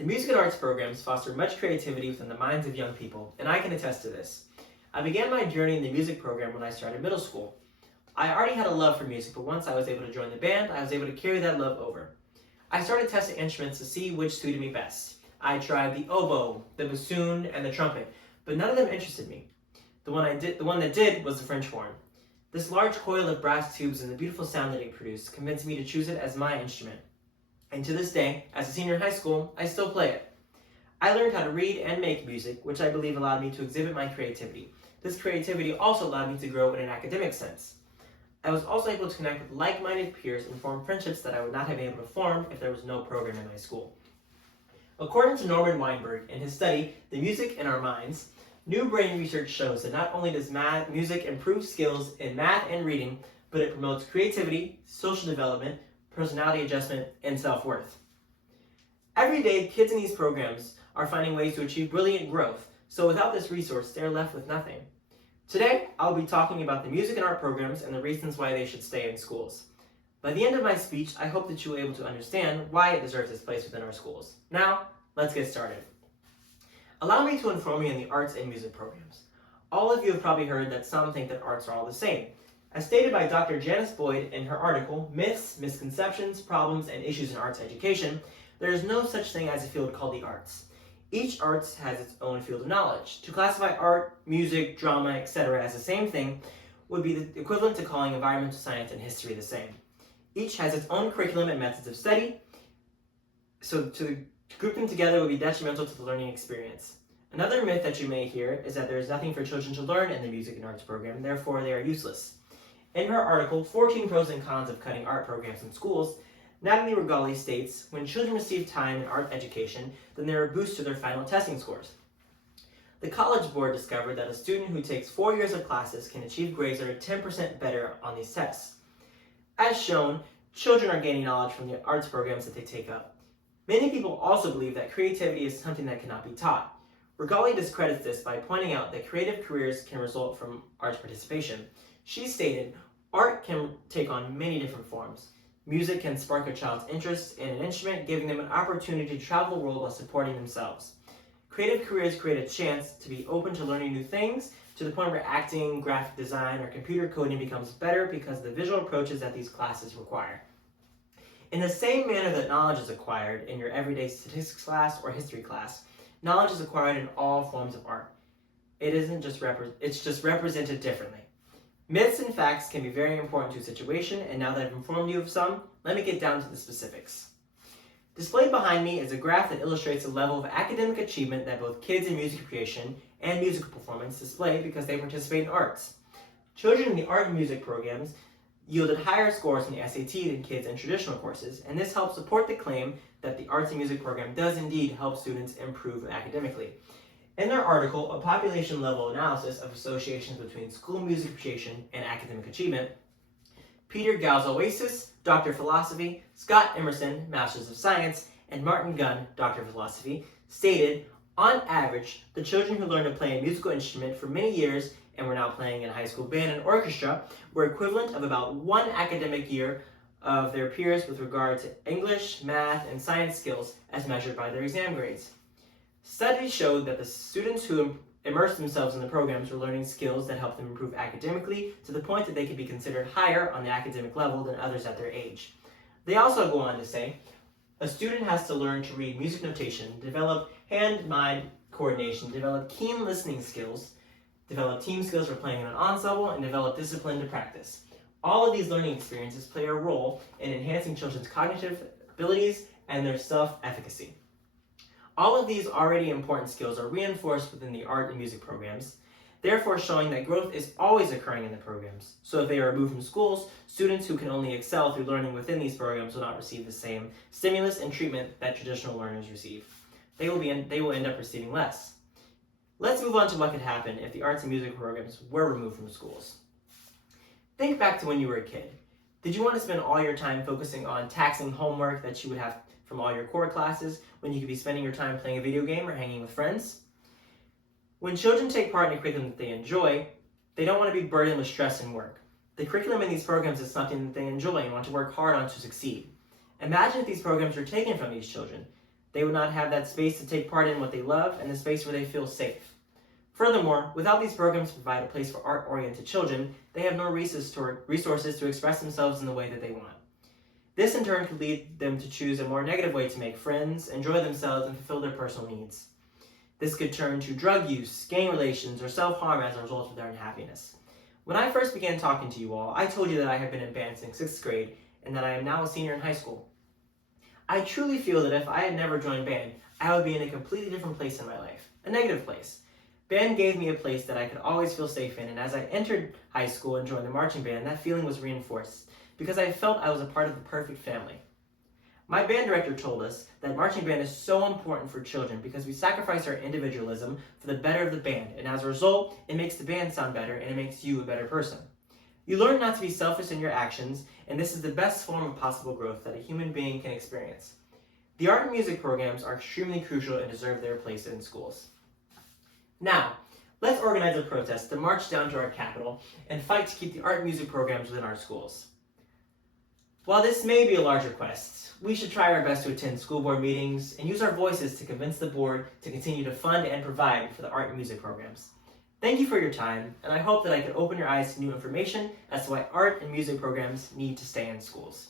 The music and arts programs foster much creativity within the minds of young people, and I can attest to this. I began my journey in the music program when I started middle school. I already had a love for music, but once I was able to join the band, I was able to carry that love over. I started testing instruments to see which suited me best. I tried the oboe, the bassoon, and the trumpet, but none of them interested me. The one that did was the French horn. This large coil of brass tubes and the beautiful sound that it produced convinced me to choose it as my instrument. And to this day, as a senior in high school, I still play it. I learned how to read and make music, which I believe allowed me to exhibit my creativity. This creativity also allowed me to grow in an academic sense. I was also able to connect with like-minded peers and form friendships that I would not have been able to form if there was no program in my school. According to Norman Weinberg, in his study, The Music in Our Minds, new brain research shows that not only does music improve skills in math and reading, but it promotes creativity, social development, personality adjustment, and self-worth. Every day, kids in these programs are finding ways to achieve brilliant growth, so without this resource, they're left with nothing. Today, I'll be talking about the music and art programs and the reasons why they should stay in schools. By the end of my speech, I hope that you will be able to understand why it deserves its place within our schools. Now, let's get started. Allow me to inform you on the arts and music programs. All of you have probably heard that some think that arts are all the same. As stated by Dr. Janice Boyd in her article, Myths, Misconceptions, Problems, and Issues in Arts Education, there is no such thing as a field called the arts. Each arts has its own field of knowledge. To classify art, music, drama, etc. as the same thing would be the equivalent to calling environmental science and history the same. Each has its own curriculum and methods of study, so to group them together would be detrimental to the learning experience. Another myth that you may hear is that there is nothing for children to learn in the music and arts program, therefore they are useless. In her article, 14 Pros and Cons of Cutting Art Programs in Schools, Natalie Regali states, when children receive time in art education, then there are boosts to their final testing scores. The College Board discovered that a student who takes 4 years of classes can achieve grades that are 10% better on these tests. As shown, children are gaining knowledge from the arts programs that they take up. Many people also believe that creativity is something that cannot be taught. Regali discredits this by pointing out that creative careers can result from arts participation. She stated, art can take on many different forms. Music can spark a child's interest in an instrument, giving them an opportunity to travel the world while supporting themselves. Creative careers create a chance to be open to learning new things, to the point where acting, graphic design, or computer coding becomes better because of the visual approaches that these classes require. In the same manner that knowledge is acquired in your everyday statistics class or history class, knowledge is acquired in all forms of art. It's just represented differently. Myths and facts can be very important to a situation, and now that I've informed you of some, let me get down to the specifics. Displayed behind me is a graph that illustrates the level of academic achievement that both kids in music creation and musical performance display because they participate in arts. Children in the art and music programs yielded higher scores in the SAT than kids in traditional courses, and this helps support the claim that the arts and music program does indeed help students improve academically. In their article, A Population-Level Analysis of Associations Between School Music Appreciation and Academic Achievement, Peter Galzoasis, Doctor of Philosophy, Scott Emerson, Masters of Science, and Martin Gunn, Doctor of Philosophy, stated, on average, the children who learned to play a musical instrument for many years and were now playing in a high school band and orchestra were equivalent of about 1 academic year of their peers with regard to English, math, and science skills as measured by their exam grades. Studies showed that the students who immersed themselves in the programs were learning skills that helped them improve academically to the point that they could be considered higher on the academic level than others at their age. They also go on to say, a student has to learn to read music notation, develop hand-mind coordination, develop keen listening skills, develop team skills for playing in an ensemble, and develop discipline to practice. All of these learning experiences play a role in enhancing children's cognitive abilities and their self-efficacy. All of these already important skills are reinforced within the art and music programs, therefore showing that growth is always occurring in the programs. So if they are removed from schools, students who can only excel through learning within these programs will not receive the same stimulus and treatment that traditional learners receive. They will end up receiving less. Let's move on to what could happen if the arts and music programs were removed from schools. Think back to when you were a kid. Did you want to spend all your time focusing on taxing homework that you would have from all your core classes when you could be spending your time playing a video game or hanging with friends? When children take part in a curriculum that they enjoy, they don't want to be burdened with stress and work. The curriculum in these programs is something that they enjoy and want to work hard on to succeed. Imagine if these programs were taken from these children. They would not have that space to take part in what they love and the space where they feel safe. Furthermore, without these programs to provide a place for art-oriented children, they have no resources to express themselves in the way that they want. This in turn could lead them to choose a more negative way to make friends, enjoy themselves, and fulfill their personal needs. This could turn to drug use, gang relations, or self-harm as a result of their unhappiness. When I first began talking to you all, I told you that I have been in band since 6th grade and that I am now a senior in high school. I truly feel that if I had never joined band, I would be in a completely different place in my life, a negative place. Band gave me a place that I could always feel safe in, and as I entered high school and joined the marching band, that feeling was reinforced because I felt I was a part of the perfect family. My band director told us that marching band is so important for children because we sacrifice our individualism for the better of the band, and as a result, it makes the band sound better and it makes you a better person. You learn not to be selfish in your actions, and this is the best form of possible growth that a human being can experience. The art and music programs are extremely crucial and deserve their place in schools. Now, let's organize a protest to march down to our capital and fight to keep the art and music programs within our schools. While this may be a large request, we should try our best to attend school board meetings and use our voices to convince the board to continue to fund and provide for the art and music programs. Thank you for your time, and I hope that I can open your eyes to new information as to why art and music programs need to stay in schools.